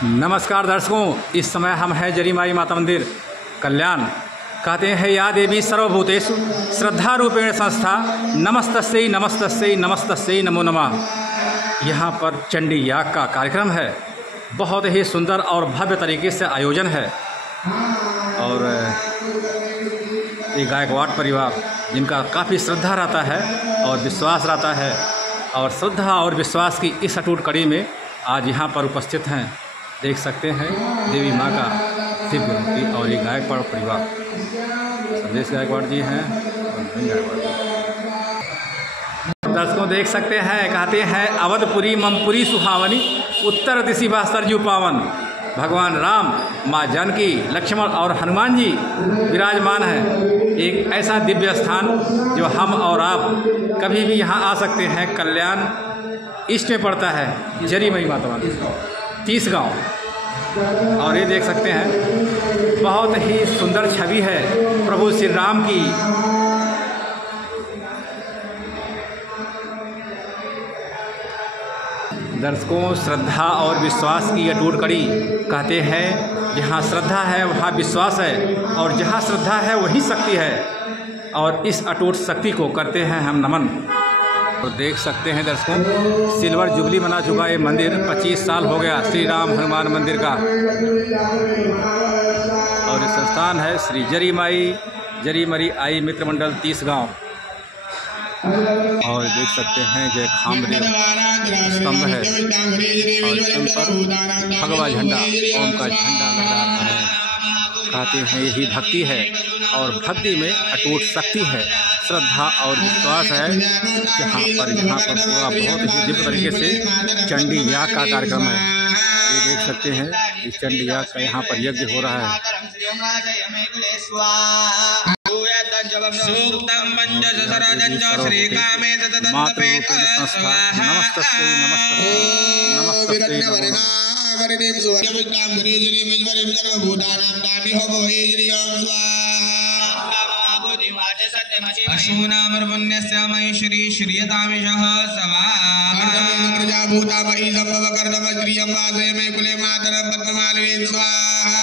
नमस्कार दर्शकों, इस समय हम हैं जरीमाई माता मंदिर कल्याण। कहते हैं या देवी सर्वभूतेषु श्रद्धा रूपेण संस्था नमस्तस्यै नमस्तस्यै नमस्तस्यै नमो नमः। यहाँ पर चंडी याग का कार्यक्रम है। बहुत ही सुंदर और भव्य तरीके से आयोजन है। और ये गायकवाड़ परिवार जिनका काफ़ी श्रद्धा रहता है और विश्वास रहता है, और श्रद्धा और विश्वास की इस अटूट कड़ी में आज यहाँ पर उपस्थित हैं। देख सकते हैं देवी माँ का दिव्य मूर्ति और ये गायकवाड़ परिवार संदेश गायकवाड़ जी हैं। दर्शकों देख सकते हैं, कहते हैं अवधपुरी ममपुरी सुहावनी, उत्तर दिशि बास्तरजू पावन। भगवान राम, माँ जानकी, लक्ष्मण और हनुमान जी विराजमान हैं। एक ऐसा दिव्य स्थान जो हम और आप कभी भी यहाँ आ सकते हैं। कल्याण ईस्ट में पड़ता है जरीमाई माता मंदिर 30 गांव। और ये देख सकते हैं बहुत ही सुंदर छवि है प्रभु श्री राम की। दर्शकों, श्रद्धा और विश्वास की अटूट कड़ी। कहते हैं जहाँ श्रद्धा है वहाँ विश्वास है, और जहाँ श्रद्धा है वही शक्ति है। और इस अटूट शक्ति को करते हैं हम नमन। तो देख सकते हैं दर्शकों, सिल्वर जुबली मना चुका ये मंदिर। 25 साल हो गया श्री राम हनुमान मंदिर का। और इस संस्थान है श्री जरीमरी आई मित्र मंडल 30 गांव। और देख सकते हैं जय खामदेव स्तंभ है, और स्तंभ पर भगवा झंडा, ओम का झंडा लहरा रहा है। कहते हैं यही भक्ति है, और भक्ति में अटूट शक्ति है, श्रद्धा और विश्वास है। यहाँ पर पूरा बहुत ही दिव्य तरीके से चंडी याग का कार्यक्रम है। ये देख सकते हैं इस चंडी याग का यहाँ पर यज्ञ हो रहा है। अशूनामर्पुण्यस्यामयि श्री श्रीयतामिषः सवा प्रजाभूतामयि संभवकर्दमश्रियं वासय मे कुले मातरं पद्ममालिनीं स्वाहा।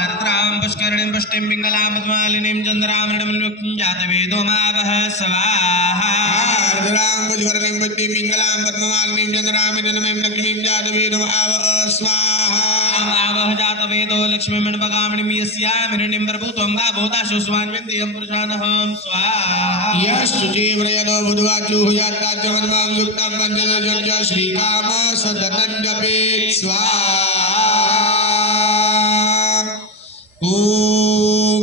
आर्द्रां पुष्करणीं पुष्टिं पिङ्गलां पद्ममालिनीं चन्द्रामृतमनुक्तिं जातवेदो मावः स्वाहा। आर्द्रां पुष्करणीं पुष्टिं पिङ्गलां पद्ममालिनीं चन्द्रामृतमनुक्तिं लक्ष्मीं जातवेदो मावः स्वाहा। आवह जातवेदो लक्ष्मीमण्डपगामिनीं यस्यामिरणीं प्रभुत्वं गावोदाशु स्वान्विन्द्रियं पुरुषानहं स्वाहा। यश्चुजीव्रयदो बुधवाचु हुयात्ताच्चमन्वां युक्तं पञ्चदशञ्च श्रीकाम सततं जपेत् स्वाहा। ॐ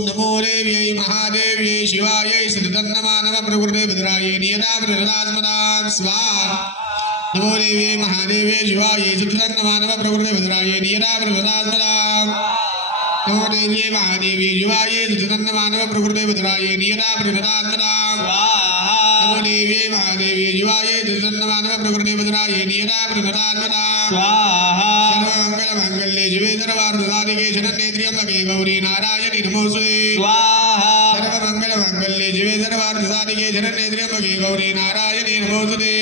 नमो देव्यै महादेव्यै शिवायै सततं प्रकृते भद्रायै नियतामृतदास्मदां स्वाहा। नमो देव्यै महादेव्यै शिवायै सततं प्रकृते भद्रायै नियतामृतदास्मदां। नमो देव्यै महादेव्यै शिवायै सततं प्रकृते भद्रायै नियतामृतदास्मदां। नमो देव्यै महादेव्यै शिवायै सततं प्रकृते भद्रायै नियतामृतदास्मदां। सर्वमङ्गलमाङ्गल्ये शिवे सर्वार्थसाधिके शरण्ये त्र्यम्बके गौरी नारायणि नमोस्तुते। सर्वमङ्गलमाङ्गल्ये शिवे सर्वार्थसाधिके शरण्ये त्र्यम्बके गौरी नारायणि नमोस्तुते।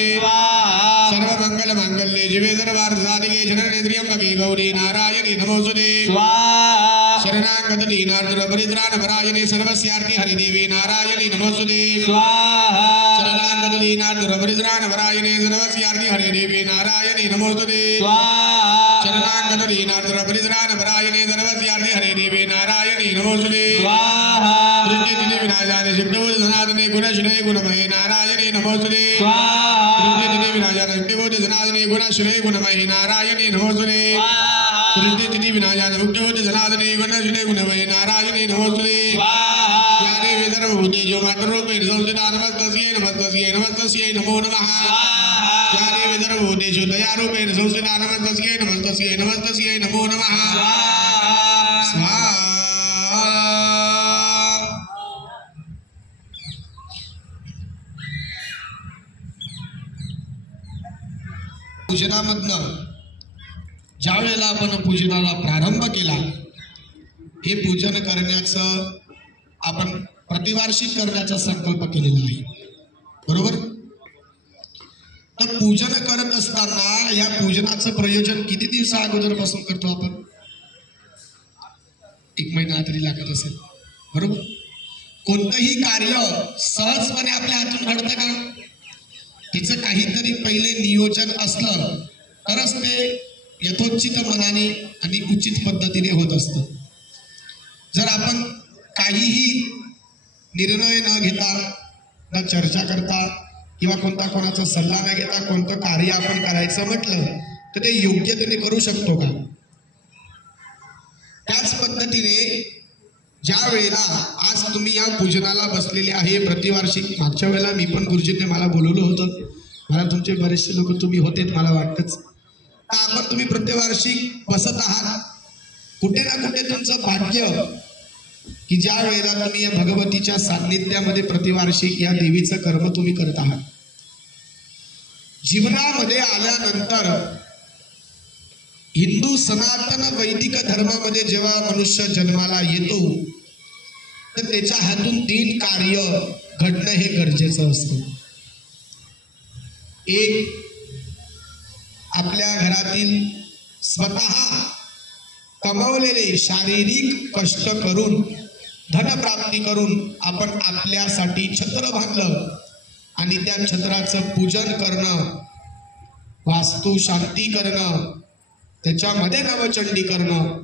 सर्वमङ्गलमाङ्गल्ये शिवे सर्वार्थसाधिके शरण्ये त्र्यम्बके गौरी नारायणि नमोस्तुते। शरणागत दीनार्द्रपरित्राणपरायणे सर्वस्यार्ति हरिदेवी नारायणि नमोस्तुते। शरणागत दीनार्द्रपरित्राणपरायणे सर्वस्यार्ति हरिदेवी नारायणि नमोस्तुते। शरणागत दीनार्द्रपरित्राणपरायणे सर्वस्यार्ति हरिदेवी नारायणि नमोस्तुते। सृष्टि विनाशाय शिवदूत सनातने गुणश्रेय गुणमये नारायणि नमोस्तुते। सृष्टि विनाशाय शिवदूत सनातने गुणश्रेय गुणमये नारायणि नमोस्तुते। सृष्टि विनाशाय मुक्तिभूत सनातने गुणश्रेय गुणमये नारायणि नमोस्तुते। यारे सर्वभूतेषु मातृरूपेण संस्थिता नमस्तस्यै नमस्तस्यै नमस्तस्यै नमो नमः। यारे सर्वभूतेषु दयारूपेण संस्थिता नमस्तस्यै नमस्तस्यै नमस्तस्यै नमो नमः। स्वाहा। पूजनामधनं ज्या वेळेला आपण पूजनाला प्रारंभ केला, हे पूजन करण्याचं आपण प्रतिवार्षिक करण्याचा संकल्प केलेला आहे, बरोबर। तर पूजन करत असताना या पूजनाचं प्रयोजन किती दिवसा अगोदरपासून करतो आपण? 1 महिना तरी लागत असेल, बरोबर? कोणतंही कार्य सहजपणे आपल्या हातून घडतं का? तिचं काहीतरी पहिले नियोजन असलं तरच ते यथोचित मनाने आणि उचित पद्धतीने होत असतं. जर आपण काहीही निर्णय न घेता, न चर्चा करता किंवा कोणाचा सल्ला न घेता कोणतं कार्य आपण करायचं म्हटलं तर ते योग्यतेने करू शकतो का? त्याच पद्धतीने ज्या वेळेला आज तुम्ही या पूजनाला बसलेले आहे प्रतिवार्षिक, मागच्या वेळेला मी पण गुरुजींनी मला बोलवलं होतं, मला तुमचे बरेचसे लोक तुम्ही होतेत मला वाटतंच. आपण तुम्ही प्रतिवार्षिक बसत आहात, कुठे ना कुठे तुमचं भाग्य की ज्या वेळेला तुम्ही या भगवतीच्या सान्निध्यामध्ये प्रतिवार्षिक या देवीचं कर्म तुम्ही करत आहात. जीवनामध्ये आल्यानंतर हिंदू सनातन वैदिक धर्मामध्ये जेव्हा मनुष्य जन्माला येतो तर त्याच्या हातून 3 कार्य घडणं हे गरजेचं असतं. एक, आपल्या घरातील स्वतः कमावलेले शारीरिक कष्ट करून धनप्राप्ती करून आपण आपल्यासाठी छत्र बांधलं आणि त्या छत्राचं पूजन करणं, वास्तू शांती करणं, त्याच्यामध्ये नवचंडी करणं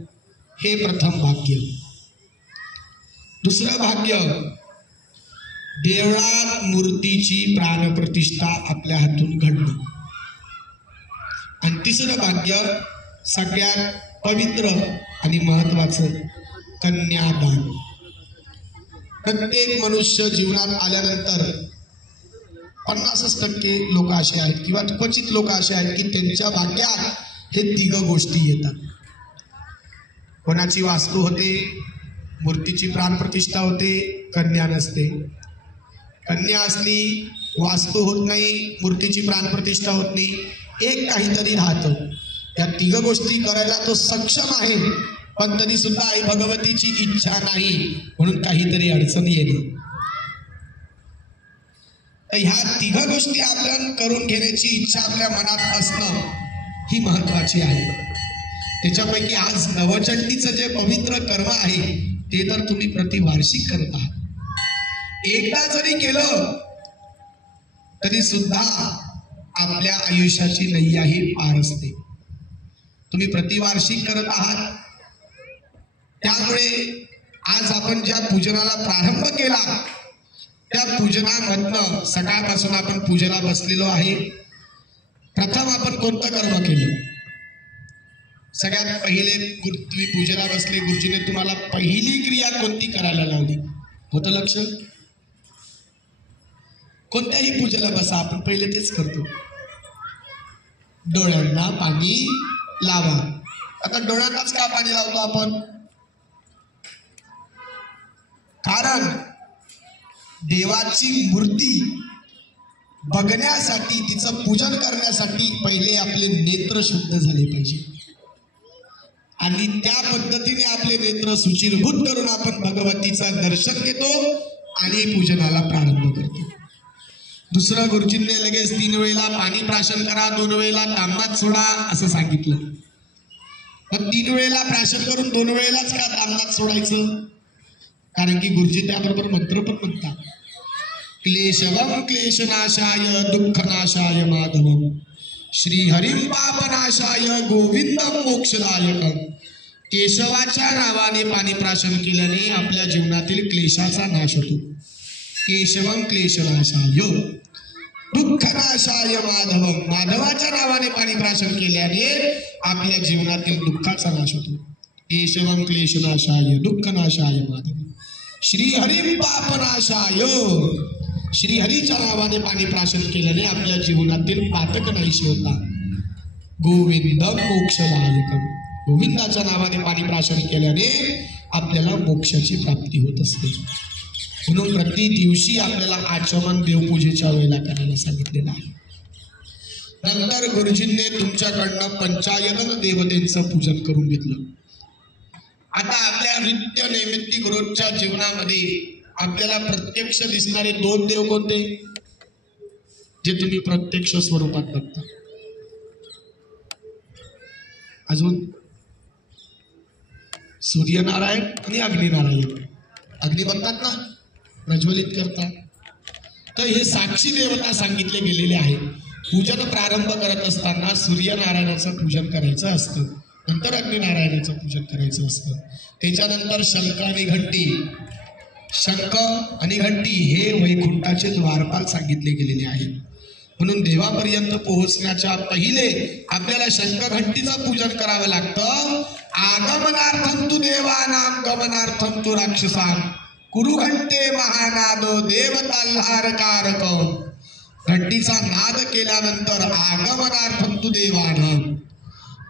हे प्रथम भाग्य. दुसरं भाग्य, देवळात मूर्तीची प्राणप्रतिष्ठा आपल्या हातून घडणं. आणि तिसरं भाग्य सगळ्यात पवित्र आणि महत्वाचं, कन्यादान. प्रत्येक मनुष्य जीवनात आल्यानंतर 50% लोक असे आहेत किंवा क्वचित लोक असे आहेत की त्यांच्या भाग्यात हे 3 गोष्टी येतात. कोणाची वास्तू होते, मूर्तीची प्राणप्रतिष्ठा होते, कन्या नसते. कन्या असली, वास्तू होत नाही, मूर्तीची प्राणप्रतिष्ठा होत नाही, एक काहीतरी राहतं. या 3 गोष्टी करायला तो सक्षम आहे, पण तरी सुद्धा आई भगवतीची इच्छा नाही म्हणून काहीतरी अडचण येणे. तर ह्या 3 गोष्टी आपण करून घेण्याची इच्छा आपल्या मनात असणं ही महत्वाची आहे. त्याच्यापैकी आज नवचंडीचं जे पवित्र कर्म आहे ते तर तुम्ही प्रतिवार्षिक करत आहात. एकदा जरी केलं तरी सुद्धा आपल्या आयुष्याची नैया ही पार असते. तुम्ही प्रतिवार्षिक करत आहात, त्यामुळे आज आपण ज्या पूजनाला प्रारंभ केला त्या पूजनामधनं सकाळपासून आपण पूजेला बसलेलो आहे. प्रथम आपण कोणतं कर्म केलं? सगळ्यात पहिले तुम्ही पूजेला बसले, गुरुजीने तुम्हाला पहिली क्रिया कोणती करायला लावली? होतं लक्ष? कोणत्याही पूजेला बसा, आपण पहिले तेच करतो, डोळ्यांना पाणी लावा. आता डोळ्यांनाच का पाणी लावतो आपण? कारण देवाची मूर्ती बघण्यासाठी, तिचं पूजन करण्यासाठी पहिले आपले नेत्र शुद्ध झाले पाहिजे आणि त्या पद्धतीने आपले नेत्र सुचिरभूत करून आपण भगवतीचं दर्शन घेतो आणि पूजनाला प्रारंभ करतो. दुसरं, गुरुजींनी लगेच 3 वेळेला पाणी प्राशन करा, 2 वेळेला तांब्यात सोडा असं सांगितलं. मग 3 वेळेला प्राशन करून 2 वेळेलाच का तांब्यात सोडायचं? कारण की गुरुजी त्याबरोबर मंत्र पण म्हणतात, क्लेशवम क्लेशनाशाय दुःखनाशाय माधवम श्रीहरिम पापनाशाय गोविंदम मोक्षदायकम. केशवाच्या नावाने पाणी प्राशन केल्याने आपल्या जीवनातील क्लेशाचा नाश होतो. केशवम क्लेशनाशाय दुःखनाशाय माधवम. माधवाच्या नावाने पाणी प्राशन केल्याने आपल्या जीवनातील दुःखाचा नाश होतो. केशवम क्लेशनाशाय दुःखनाशाय माधवम श्रीहरिम पापनाशाय. श्रीहरीच्या नावाने पाणी प्राशन केल्याने आपल्या जीवनातील पातक नाहीशी होता. गोविंदम मोक्षदायकम. गोविंदाच्या नावाने पाणी प्राशन केल्याने आपल्याला मोक्षाची प्राप्ती होत असते. म्हणून प्रति दिवशी आपल्याला आचमन देवपूजेच्या वेळेला करायला सांगितलेलं आहे. नंतर गुरुजींनी तुमच्याकडनं पंचायतन देवतेचं पूजन करून घेतलं. आता आपल्या नित्य नैमित्तिक रोजच्या जीवनामध्ये आपल्याला प्रत्यक्ष दिसणारे 2 देव कोणते? जे तुम्ही प्रत्यक्ष स्वरूपात बघता. अजून सूर्यनारायण आणि अग्निनारायण. अग्नी बघतात ना, प्रज्वलित करतात. तर हे साक्षी देवता सांगितले गेलेले आहे. पूजन प्रारंभ करत असताना सूर्यनारायणाचं पूजन करायचं असतं, नंतर अग्निनारायणाचं पूजन करायचं असतं. त्याच्यानंतर शंख आणि घंटी. शंख आणि घंटी हे वैकुंठाचे द्वारपाल सांगितले गेलेले आहेत. म्हणून देवापर्यंत पोहोचण्याच्या पहिले आपल्याला शंख घंटीचं पूजन करावं लागतं. आगमनार्थम तू देवानाम गमनार्थम तू राक्षसाम कुरु घंटे महानादो देवताल्हारकारक. घंटीचा नाद केल्यानंतर आगमनार्थम तू देवानाम,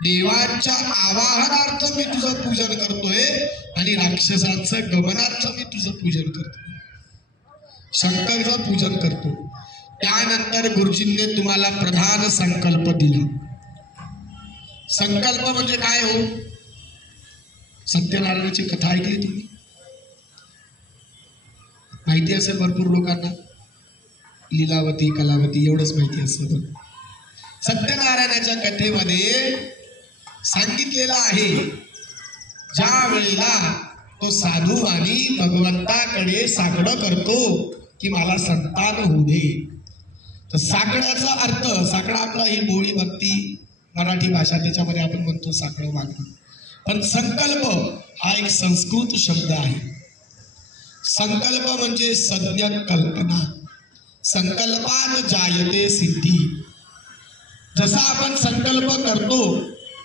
देवांच्या आवाहनार्थ मी तुझं पूजन करतोय आणि राक्षसांचं गमनार्थ मी तुझं पूजन करतोय, शंकरचं पूजन करतो. त्यानंतर गुरुजींनी तुम्हाला प्रधान संकल्प दिला. संकल्प म्हणजे काय हो? सत्यनारायणाची कथा ऐकली तुम्ही? माहिती असेल भरपूर लोकांना. लीलावती कलावती एवढंच माहिती असतं. सत्यनारायणाच्या कथेमध्ये सांगितलेलं आहे, ज्या वेळेला तो साधू आणि भगवंताकडे साकडं करतो की मला संतान होऊ दे. तर साकड्याचा अर्थ, साकडा आपला ही बोळी भक्ती मराठी भाषा, त्याच्यामध्ये आपण म्हणतो साकडं वागणं. पण संकल्प हा एक संस्कृत शब्द आहे. संकल्प म्हणजे सज्ञ कल्पना. संकल्पात जायते सिद्धी. जसा आपण संकल्प करतो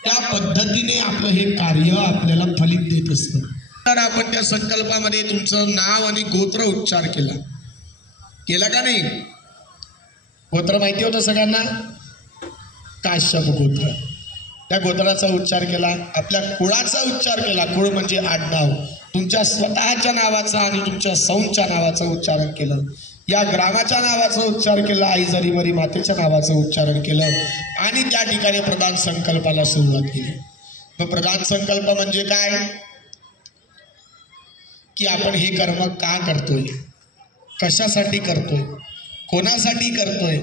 त्या पद्धतीने आपलं हे कार्य आपल्याला फलित देत असतं. तर आपण त्या संकल्पामध्ये तुमचं नाव आणि गोत्र उच्चार केला का नाही? गोत्र माहिती होतं सगळ्यांना? काश्यप गोत्र. त्या गोत्राचा उच्चार केला. आपल्या कुळाचा उच्चार केला. कुळ म्हणजे आडनाव. तुमच्या स्वतःच्या नावाचा आणि तुमच्या सौंच्या नावाचं उच्चारण केलं. या ग्रामाच्या नावाचा उच्चार केला. आई जरीमरी मातेच्या नावाचं उच्चारण केलं आणि त्या ठिकाणी प्रधान संकल्पाला सुरुवात केली. मग प्रधान संकल्प म्हणजे काय? की आपण हे कर्म का करतोय, कशासाठी करतोय, कोणासाठी करतोय,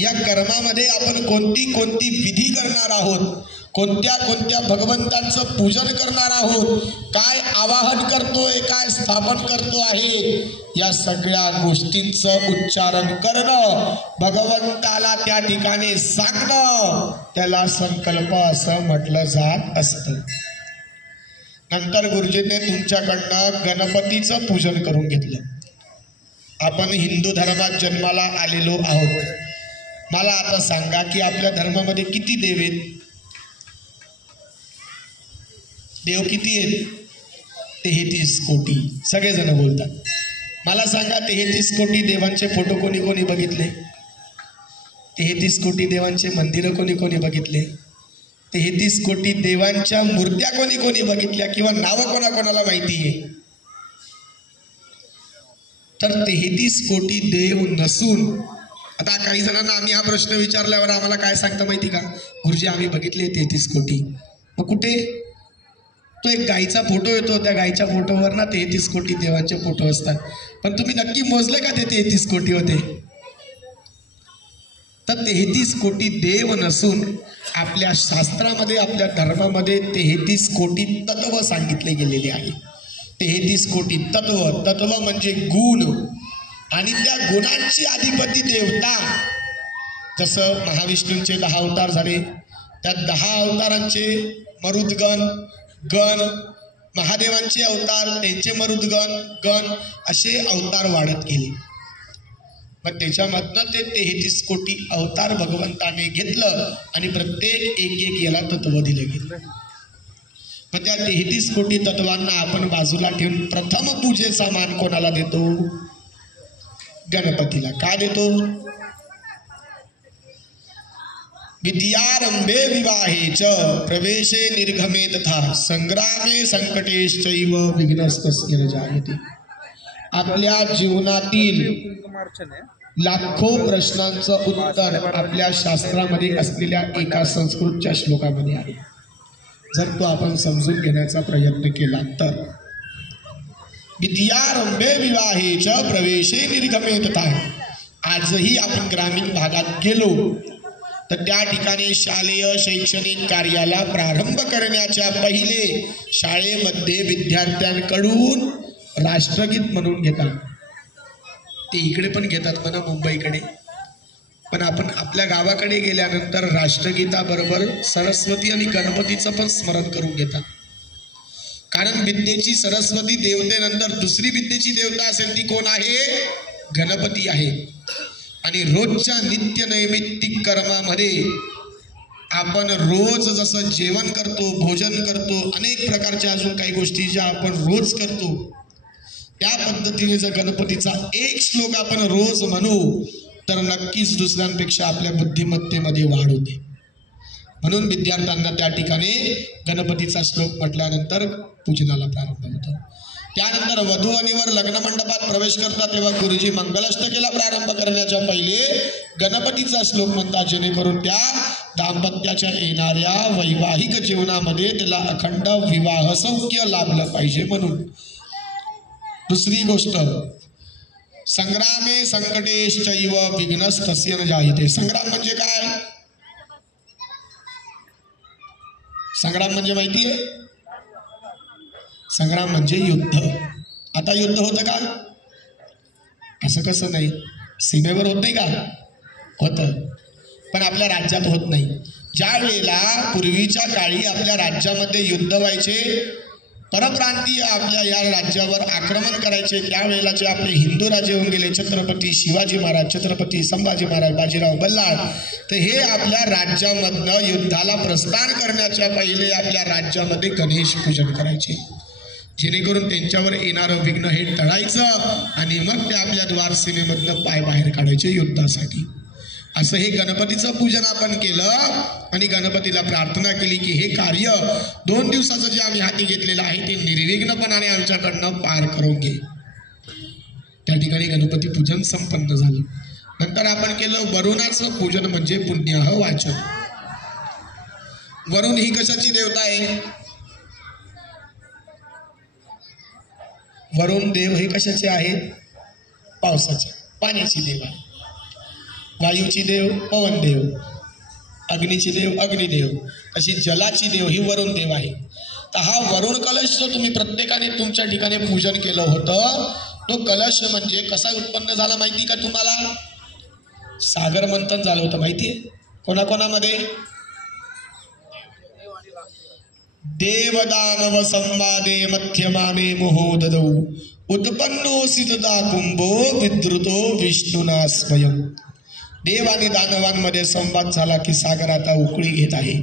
या कर्मामध्ये आपण कोणती कोणती विधी करणार आहोत, कोणत्या कोणत्या भगवंतांचं पूजन करणार आहोत, काय आवाहन करतोय, काय स्थापन करतो आहे, या सगळ्या गोष्टींचं उच्चारण करणं, भगवंताला त्या ठिकाणी सांगणं, त्याला संकल्प असं म्हटलं जात असतं. नंतर गुरुजींनी तुमच्याकडनं गणपतीचं पूजन करून घेतलं. आपण हिंदू धर्मात जन्माला आलेलो आहोत. मला आता सांगा की आपल्या धर्मामध्ये किती देव आहेत? देव किती आहेत? 33 कोटी. सगळेजण बोलतात. मला सांगा 33 कोटी देवांचे फोटो कोणी कोणी बघितले? 33 कोटी देवांचे मंदिरं कोणी कोणी बघितले? 33 कोटी देवांच्या मूर्त्या कोणी कोणी बघितल्या किंवा नावं कोणाकोणाला माहिती आहे? तर 33 कोटी देव नसून, आता काही जणांना आम्ही हा प्रश्न विचारल्यावर आम्हाला काय सांगता माहिती का? गुरुजी आम्ही बघितले 33 कोटी. मग कुठे? तो एक गायीचा फोटो येतो, त्या गायीच्या फोटोवर ना 33 कोटी देवांचे फोटो असतात. पण तुम्ही नक्की मोजले का ते 33 कोटी होते? तर 33 कोटी देव नसून आपल्या शास्त्रामध्ये, आपल्या धर्मामध्ये 33 कोटी तत्व सांगितले गेलेले आहे. 33 कोटी तत्व. तत्व म्हणजे गुण आणि त्या गुणांची अधिपती देवता. जसं महाविष्णूंचे 10 अवतार झाले, त्या 10 अवतारांचे मरुद्गण, गण, महादेवांचे अवतार, त्यांचे मरुद्गण, गण असे अवतार वाढत गेले. मग त्याच्यामधनं ते 33 कोटी अवतार भगवंताने घेतलं आणि प्रत्येक एक याला तत्व दिलं गेलं. मग त्या 33 कोटी तत्वांना आपण बाजूला ठेवून प्रथम पूजेचा मान कोणाला देतो? गणपतीला. का देतो? विद्यारंभे विवाहे च प्रवेशे निर्गमे तथा संग्रामे संकटेश्चैव विघ्नस्तस्य न जायते. आपल्या जीवनातील लाखो प्रश्नांचं उत्तर आपल्या शास्त्रामध्ये असलेल्या एका संस्कृतच्या श्लोकामध्ये आहे. जर तो आपण समजून घेण्याचा प्रयत्न केला तर, विद्यारंभे विवाहे च प्रवेशे निर्गमे तथा, आजही आपण ग्रामीण भागात गेलो तर त्या ठिकाणी शालेय शैक्षणिक कार्याला प्रारंभ करण्याच्या पहिले शाळेमध्ये विद्यार्थ्यांकडून राष्ट्रगीत म्हणून घेतात. ते इकडे पण घेतात म्हणा मुंबईकडे, पण आपण आपल्या गावाकडे गेल्यानंतर राष्ट्रगीताबरोबर सरस्वती आणि गणपतीचं पण स्मरण करून घेतात. कारण विद्येची सरस्वती देवतेनंतर दुसरी विद्येची देवता असेल ती कोण आहे? गणपती आहे. आणि रोजच्या नित्य नैमित्तिक कर्मामध्ये आपण रोज जसं जेवण करतो, भोजन करतो, अनेक प्रकारच्या अजून काही गोष्टी ज्या आपण रोज करतो, त्या पद्धतीने जर गणपतीचा एक श्लोक आपण रोज म्हणू तर नक्कीच दुसऱ्यांपेक्षा आपल्या बुद्धिमत्तेमध्ये वाढ होते. म्हणून विद्यार्थ्यांना त्या ठिकाणी गणपतीचा श्लोक म्हटल्यानंतर पूजनाला प्रारंभ होतो. त्यानंतर वधू आणि वर लग्न मंडपात प्रवेश करतात तेव्हा गुरुजी मंगलाष्टकेला प्रारंभ करण्याच्या पहिले गणपतीचा श्लोक म्हणतात, जेणेकरून त्या दाम्पत्याच्या येणाऱ्या वैवाहिक जीवनामध्ये त्याला अखंड विवाह सौख्य लाभलं पाहिजे म्हणून. दुसरी गोष्ट, संग्रामे संकटेश्चैव विघ्नस्तस्य न जायते. संग्राम म्हणजे काय? संग्राम म्हणजे माहिती आहे? संग्राम म्हणजे युद्ध. आता युद्ध होतं का? असं कसं नाही, सीमेवर होत नाही का? होतं, पण आपल्या राज्यात होत नाही. ज्या वेळेला पूर्वीच्या काळी आपल्या राज्यामध्ये युद्ध व्हायचे, परप्रांतीय आपल्या या राज्यावर आक्रमण करायचे, त्यावेळेला जे आपले हिंदू राजे होऊन गेले, छत्रपती शिवाजी महाराज, छत्रपती संभाजी महाराज, बाजीराव बल्लाळ, तर हे आपल्या राज्यामधनं युद्धाला प्रस्थान करण्याच्या पहिले आपल्या राज्यामध्ये गणेश पूजन करायचे, जेणेकरून त्यांच्यावर येणारं विघ्न हे टळायचं आणि मग ते आपल्या द्वारसीमेमधनं पाय बाहेर काढायचे युद्धासाठी. असं हे गणपतीचं पूजन आपण केलं आणि गणपतीला प्रार्थना केली की हे कार्य 2 दिवसाचं जे आम्ही हाती घेतलेलं आहे ते निर्विघ्नपणाने आमच्याकडनं पार करून घे. त्या ठिकाणी गणपती पूजन संपन्न झालं. नंतर आपण केलं वरुणाचं पूजन, म्हणजे पुण्याह वाचन. वरुण ही कशाची देवता आहे? वरुण देव हे कशाचे आहेत? पावसाचे, पाण्याची देव आहे. वायूची देव पवन देव, अग्नीची देव अग्निदेव, अशी जलाची देव ही वरुण देव आहे. तर हा वरुण कलश जो तुम्ही प्रत्येकाने तुमच्या ठिकाणी पूजन केलं होतं, तो कलश म्हणजे कसा उत्पन्न झाला माहिती का तुम्हाला? सागर मंथन झालं होतं, माहिती आहे? कोणाकोणामध्ये? देवदानव संवादे मध्यमाने मोहोददौ उत्पन्नो सिद्धता कुंभो विद्रुतो विष्णुना स्वयं. देव आणि दानवांमध्ये संवाद झाला की सागर आता उकळी घेत आहे.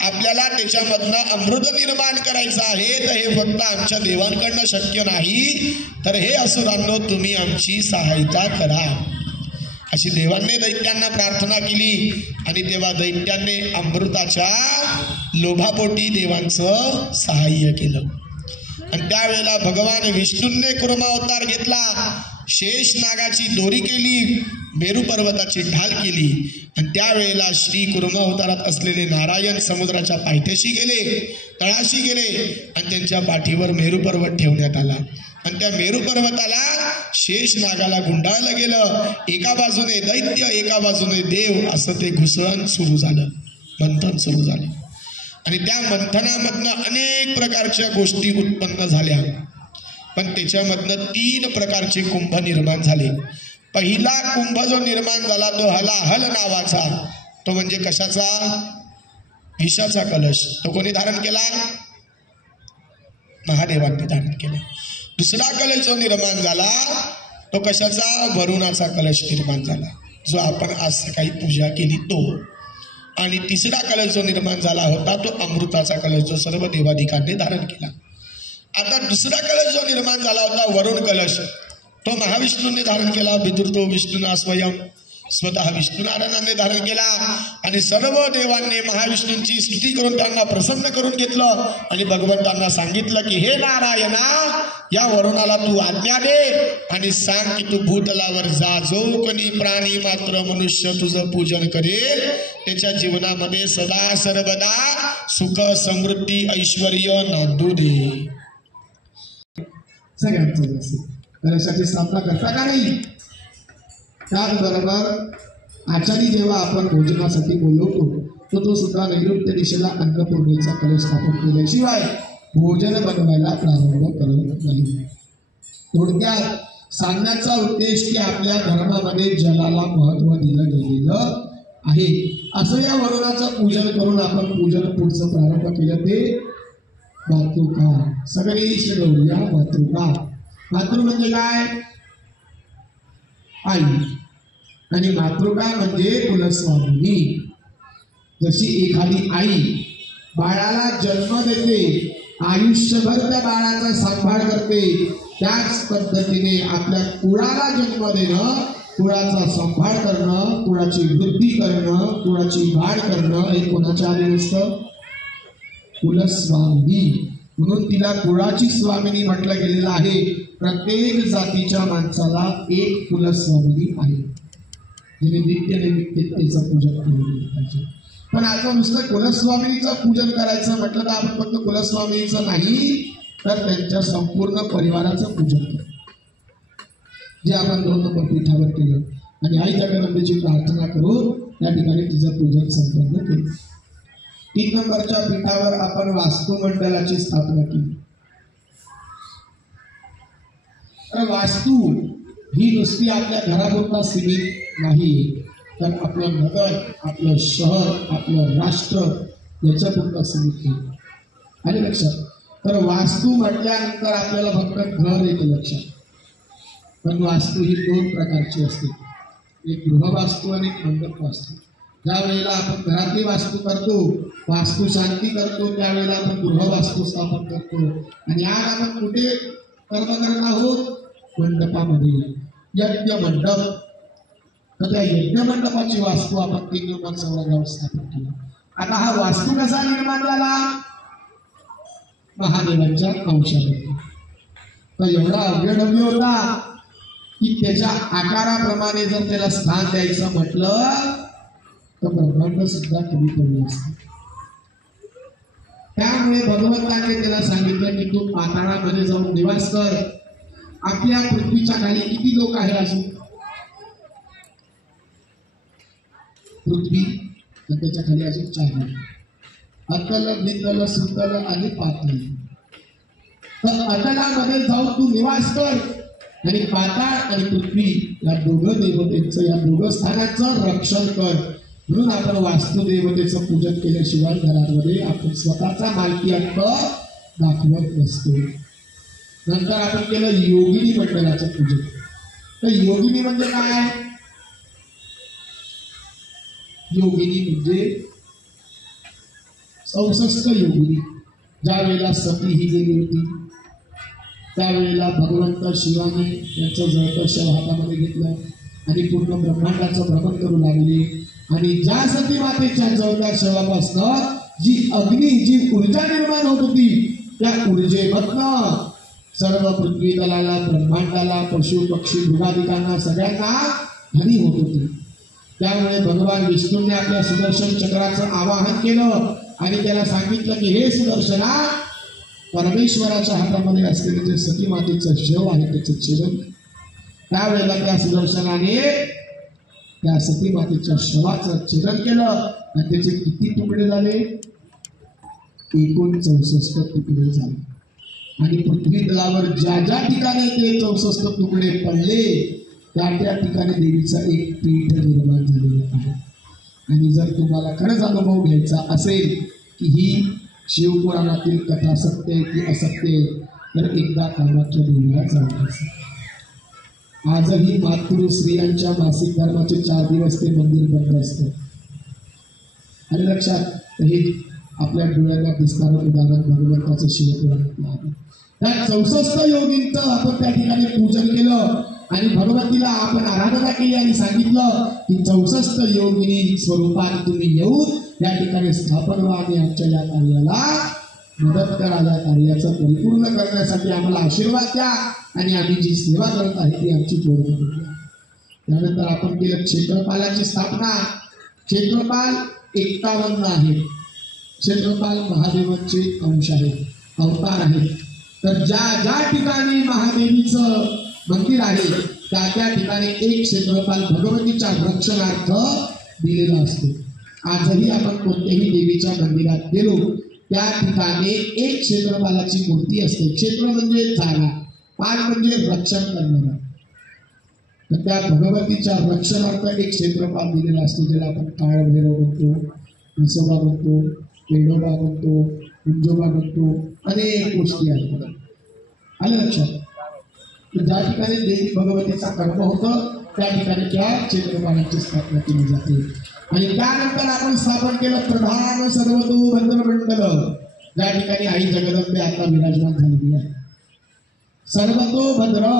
आपल्याला त्याच्यामधनं अमृत निर्माण करायचं आहे, तर हे फक्त आमच्या देवांकडनं शक्य नाही, तर हे असुरांनो तुम्ही आमची सहायता करा. अशी देवांनी दैत्यांना प्रार्थना केली आणि तेव्हा दैत्यांनी अमृताच्या लोभापोटी देवांचं सहाय्य केलं. आणि त्यावेळेला भगवान विष्णूंनी कुर्मा अवतार घेतला, शेष नागाची दोरी केली, मेरू पर्वताची ढाल केली आणि त्यावेळेला श्री कुर्म अवतारात असलेले नारायण समुद्राच्या पायथ्याशी गेले, तळाशी गेले आणि त्यांच्या पाठीवर मेरू पर्वत ठेवण्यात आला. आणि त्या मेरू पर्वताला शेष नागाला गुंडाळलं गेलं. एका बाजूने दैत्य, एका बाजूने देव, असं ते घुसळण सुरू झालं, मंथन सुरू झालं. आणि त्या मंथनामधनं अनेक प्रकारच्या गोष्टी उत्पन्न झाल्या, पण त्याच्यामधनं 3 प्रकारचे कुंभ निर्माण झाले. पहिला कुंभ जो निर्माण झाला तो हलाहल नावाचा, तो म्हणजे कशाचा? विषाचा कलश. तो कोणी धारण केला? महादेवांनी धारण केला. दुसरा कलश जो निर्माण झाला तो कशाचा? वरुणाचा कलश निर्माण झाला, जो आपण आज सकाळी पूजा केली तो. आणि तिसरा कलश जो निर्माण झाला होता तो अमृताचा कलश, जो सर्व देवाधिकांनी धारण केला. आता दुसरा कलश जो निर्माण झाला होता वरुण कलश, तो महाविष्णूंनी धारण केला. विदुरतो विष्णूना स्वयं, स्वतः विष्णुनारायणांनी धारण केला. आणि सर्व देवांनी महाविष्णूंची स्तुती करून त्यांना प्रसन्न करून घेतलं आणि भगवंतांना सांगितलं की हे नारायणा, या वरुणाला तू आज्ञा दे आणि सांग की तू भूतलावर जा, जो कोणी प्राणी मात्र मनुष्य तुझं पूजन करेल त्याच्या जीवनामध्ये सदा सर्वदा सुख समृद्धी ऐश्वर्य नांदू दे. सगळ्यांचं कलशाची स्थापना करता का नाही? त्याचबरोबर आचारी जेव्हा आपण भोजनासाठी बोलवतो तो सुद्धा नैऋत्य दिशेला अन्नपूर्णेचा कलश स्थापन केल्याशिवाय भोजन बनवायला प्रारंभ करत नाही. थोडक्यात सांगण्याचा उद्देश की आपल्या धर्मामध्ये जलाला महत्व दिलं गेलेलं आहे. असं या वरुणाचं पूजन करून आपण पूजन पुढचं प्रारंभ केलं ते मातृका. सगळे श्रीगौर्या मातृका. मातृ म्हणजे काय? आई. आणि मातृका म्हणजे कुलस्वामिनी. जशी एखादी आई बाळाला जन्म देते, आयुष्यभर त्या बाळाचा सांभाळ करते, त्याच पद्धतीने आपल्या कुळाला जन्म देणं, कुळाचा सांभाळ करणं, कुळाची वृद्धी करणं, कुळाची वाढ करणं हे कोणाच्या आधी असतं? कुलस्वामिनी. म्हणून तिला कुळाची स्वामिनी म्हटलं गेलेलं आहे. प्रत्येक जातीच्या माणसाला एक कुलस्वामिनी आहे, जिने नित्य नैमित्तिकतेचं पूजन केलं पाहिजे. पण आता नुसतं कुलस्वामिनीचं पूजन करायचं म्हटलं तर आपण फक्त कुलस्वामिनीचं नाही तर त्यांच्या संपूर्ण परिवाराचं पूजन करतो, जे आपण 2 नंबर पीठावर केलं. आणि आई जगदंबेची प्रार्थना करून त्या ठिकाणी तिचं पूजन संपन्न केलं. 3 नंबरच्या पीठावर आपण वास्तुमंडलाची स्थापना केली. तर वास्तू ही नुसती आपल्या घरापुरता सीमित नाही, तर आपलं नगर, आपलं शहर, आपलं राष्ट्र याच्यापुरता सीमित केलं. आणि लक्षात, तर वास्तू म्हटल्यानंतर आपल्याला फक्त घर येतं लक्षात. पण वास्तू ही 2 प्रकारची असते, एक गृहवास्तू आणि एक मंडप वास्तू. ज्या वेळेला आपण घरातली वास्तू करतो, वास्तू शांती करतो, त्यावेळेला आपण गृहवास्तू स्थापन करतो. आणि आज आपण कुठे कर्म करत आहोत? मंडपामध्ये, यज्ञ मंडप. तर त्या यज्ञ मंडपाची वास्तू आपण 3 नंबर सौरगाव स्थापन केली. आता हा वास्तू कसा निर्माण झाला? महादेवांच्या अंशामध्ये. तर एवढा अव्यढव्य होता की त्याच्या आकाराप्रमाणे जर त्याला स्थान द्यायचं म्हटलं तर ब्रह्मांड सुद्धा कमी पडले असते. त्यामुळे भगवंताने त्याला सांगितलं की तू पाताळामध्ये जाऊन निवास कर. आपल्या पृथ्वीच्या खाली किती लोक आहे अजून? पृथ्वी तर त्याच्या खाली अजून 4 लोक, अतल, नितल, सुतल आणि पाताळ. तर अतलामध्ये जाऊन तू निवास कर आणि पाताळ आणि पृथ्वी या दोघं देवतेचं, या दोघं स्थानाचं रक्षण कर. म्हणून आपण वास्तुदेवतेचं पूजन केल्याशिवाय घरामध्ये आपण स्वतःचा मालकी हक्क दाखवत नसतो. नंतर आपण केलं योगिनी मंडळाचं पूजन. तर योगिनी म्हणजे काय? योगिनी म्हणजे 64 योगिनी. ज्या वेळेला सती ही गेली होती त्यावेळेला भगवंत शिवाने त्यांचं जळतं शव हातामध्ये घेतलं आणि पूर्ण ब्रह्मांडाचं भ्रमण करू लागले. आणि ज्या सती मातेच्या जळत्या शवापासनं जी अग्नी, जी ऊर्जा निर्माण होत होती, त्या ऊर्जेमधनं सर्व पृथ्वी तलाला, ब्रह्मांडाला, पशु पक्षी मृगादिकांना सगळ्यांना हानी होत होती. त्यामुळे भगवान विष्णूने आपल्या सुदर्शन चक्राचं आवाहन केलं आणि त्याला सांगितलं की हे सुदर्शना, परमेश्वराच्या हातामध्ये असलेले जे सती मातेचं शव आहे त्याचं छेदन. त्यावेळेला त्या सुदर्शनाने त्या सती मातेच्या शवाचं छेदन केलं आणि त्याचे किती तुकडे झाले? एकूण 64 तुकडे झाले. आणि पृथ्वी तलावर ज्या ज्या ठिकाणी ते 64 तुकडे पडले त्या त्या ठिकाणी देवीचा एक पीठ निर्माण झालेला आहे. आणि जर तुम्हाला खरंच अनुभव घ्यायचा असेल की ही शिवपुराणातील कथा सत्य आहे की असत्य आहे, तर एकदा कामाख्या देवीला जाऊन असेल. आजही मातृ स्त्रियांच्या मासिक धर्माचे 4 दिवस ते मंदिर बंद असतं. आणि लक्षात, हे आपल्या डोळ्यांना दिसणारं उदाहरण भगवंताचं शिवपुराणातलं आहे. त्या 64 योगींचं आपण त्या ठिकाणी पूजन केलं आणि भगवतीला आपण आराधना केली आणि सांगितलं की 64 योगिनी स्वरूपात तुम्ही येऊन या ठिकाणी स्थापन व्हा आणि आमच्या या कार्याला मदत करा. या कार्याचं परिपूर्ण करण्यासाठी आम्हाला आशीर्वाद द्या आणि आम्ही जी सेवा करत आहे ती आमची पूर्ण करूया. त्यानंतर आपण केलं क्षेत्रपालाची स्थापना. क्षेत्रपाल 51 आहेत. क्षेत्रपाल महादेवाचे अंश आहेत, अवतार आहेत. तर ज्या ज्या ठिकाणी महादेवीचं मंदिर आहे त्या ठिकाणी एक क्षेत्रफळ भगवतीच्या रक्षणार्थ दिलेलं असते. आजही आपण कोणत्याही देवीच्या मंदिरात गेलो त्या ठिकाणी एक क्षेत्रफळाची मूर्ती असते. क्षेत्र म्हणजे जागा, पाल म्हणजे रक्षण करणारा. तर त्या भगवतीच्या रक्षणार्थ एक क्षेत्रफळ दिलेलं असतं, ज्याला आपण काळभैरव म्हणतो, विसोबा म्हणतो, वेडोबा म्हणतो, कुंजोबा म्हणतो, अनेक गोष्टी आहेत. आलं लक्षात? ज्या ठिकाणी देवी भगवतीचा कर्म होतं त्या ठिकाणी त्या क्षेत्रफळाची स्थापना केली जाते. आणि त्यानंतर आपण स्थापन केलं प्रधान सर्वतोभद्र मंडल, ज्या ठिकाणी आई जगदंबे आता विराजमान झालेली आहे. सर्वतोभद्र,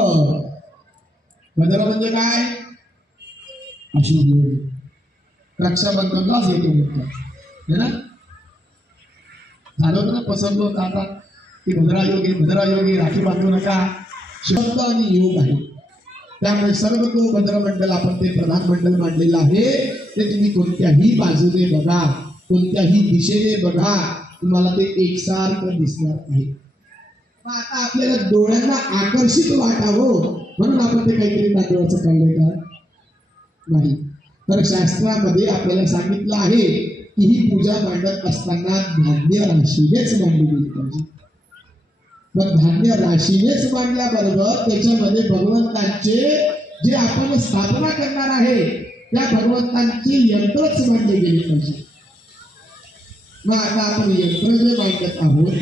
भद्र म्हणजे काय? अशी रक्षाबंधनलाच येतो म्हणतात है ना. झालं ना पसंत होत आता की भद्रायोगी राखी बांधू नका, शब्द आणि योग आहे. त्यामुळे सर्व तो भद्र मंडल आपण ते प्रधान मंडल मांडलेलं आहे. ते तुम्ही कोणत्याही बाजूने बघा, कोणत्याही दिशेने बघा, तुम्हाला ते एकसारखं दिसणार आहे. आता आपल्याला डोळ्यांना आकर्षित वाटावं म्हणून आपण ते काहीतरी तांदळाचं काढलंय का? नाही. तर शास्त्रामध्ये आपल्याला सांगितलं आहे की ही पूजा मांडत असताना धान्य राशीनेच मांडली गेली पाहिजे. पण धान्य राशीनेच मांडल्याबरोबर त्याच्यामध्ये भगवंतांचे जे आपण स्थापना करणार आहे त्या भगवंतांची यंत्रच मांडले गेले पाहिजे. मग आता आपण यंत्र जे मांडत आहोत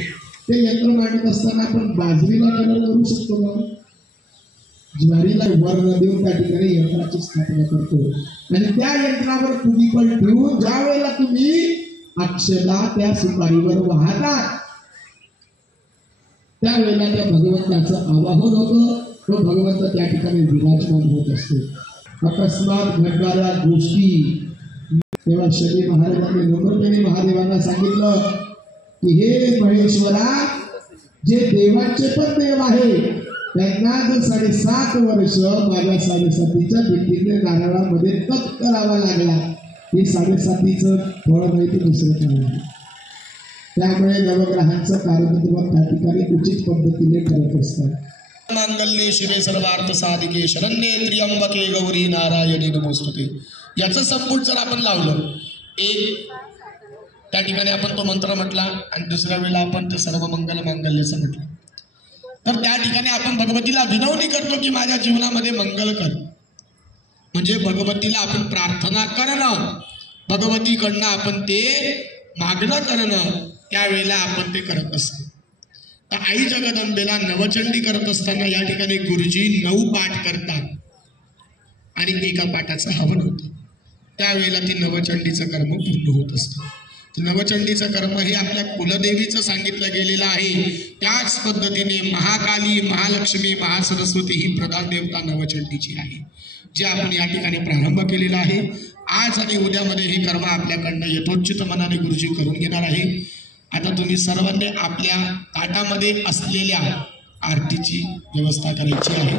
ते यंत्र मांडत असताना आपण बाजरीला कलर करू शकतो का? ज्वारीला वर्ण देऊन त्या ठिकाणी यंत्राची स्थापना करतो आणि त्या यंत्रावर तुम्ही पण ठेवून ज्या वेळेला तुम्ही अक्षदा त्या सुपारीवर वाहतात त्यावेळेला त्या भगवंताचं आवाहन होतं. तो भगवंत त्या ठिकाणी विराजमान होत असतो. अकस्मात घडणाऱ्या गोष्टी तेव्हा शनी महाराजांनी नम्रतेने महादेवांना सांगितलं की हे महेश्वरा, जे देवांचे पण देव आहे त्यांना जर 7.5 वर्ष माझ्या 7.5च्या भिंतीने नारळामध्ये तप करावा लागला, हे 7.5चं फळ माहिती दुसरं काय आहे. त्यामुळे नवग्रहांचं कार्यक्रम त्या ठिकाणी उचित पद्धतीने करत असतात. मांगल्ये शिवे सर्वार्थ साधिके शरण्ये त्र्यंबके गौरी नारायणी नमोस्तुते. याचं संपुट जर आपण लावलं, एक त्या ठिकाणी आपण तो मंत्र म्हटला आणि दुसऱ्या वेळेला आपण ते सर्व मंगल मांगल्यचं म्हटलं, तर त्या ठिकाणी आपण भगवतीला विनवणी करतो की माझ्या जीवनामध्ये मंगल कर. म्हणजे भगवतीला आपण प्रार्थना करणं, भगवतीकडनं आपण ते मागणं करणं, त्यावेळेला आपण ते करत असतो. तर आई जगदंबेला नवचंडी करत असताना या ठिकाणी गुरुजी 9 पाठ करतात आणि एका पाठाचं हवन होतं. त्यावेळेला ती नवचंडीचं कर्म पूर्ण होत असतं. नवचंडीचं कर्म हे आपल्या कुलदेवीचं सांगितलं गेलेलं आहे. त्याच पद्धतीने महाकाली, महालक्ष्मी, महासरस्वती ही प्रधान देवता नवचंडीची आहे, जे आपण या ठिकाणी प्रारंभ केलेला आहे. आज आणि उद्यामध्ये हे कर्म आपल्याकडनं यथोचित मनाने गुरुजी करून घेणार आहे. आता तुम्ही सर्वांनी आपल्या ताटामध्ये असलेल्या आरतीची व्यवस्था करायची आहे.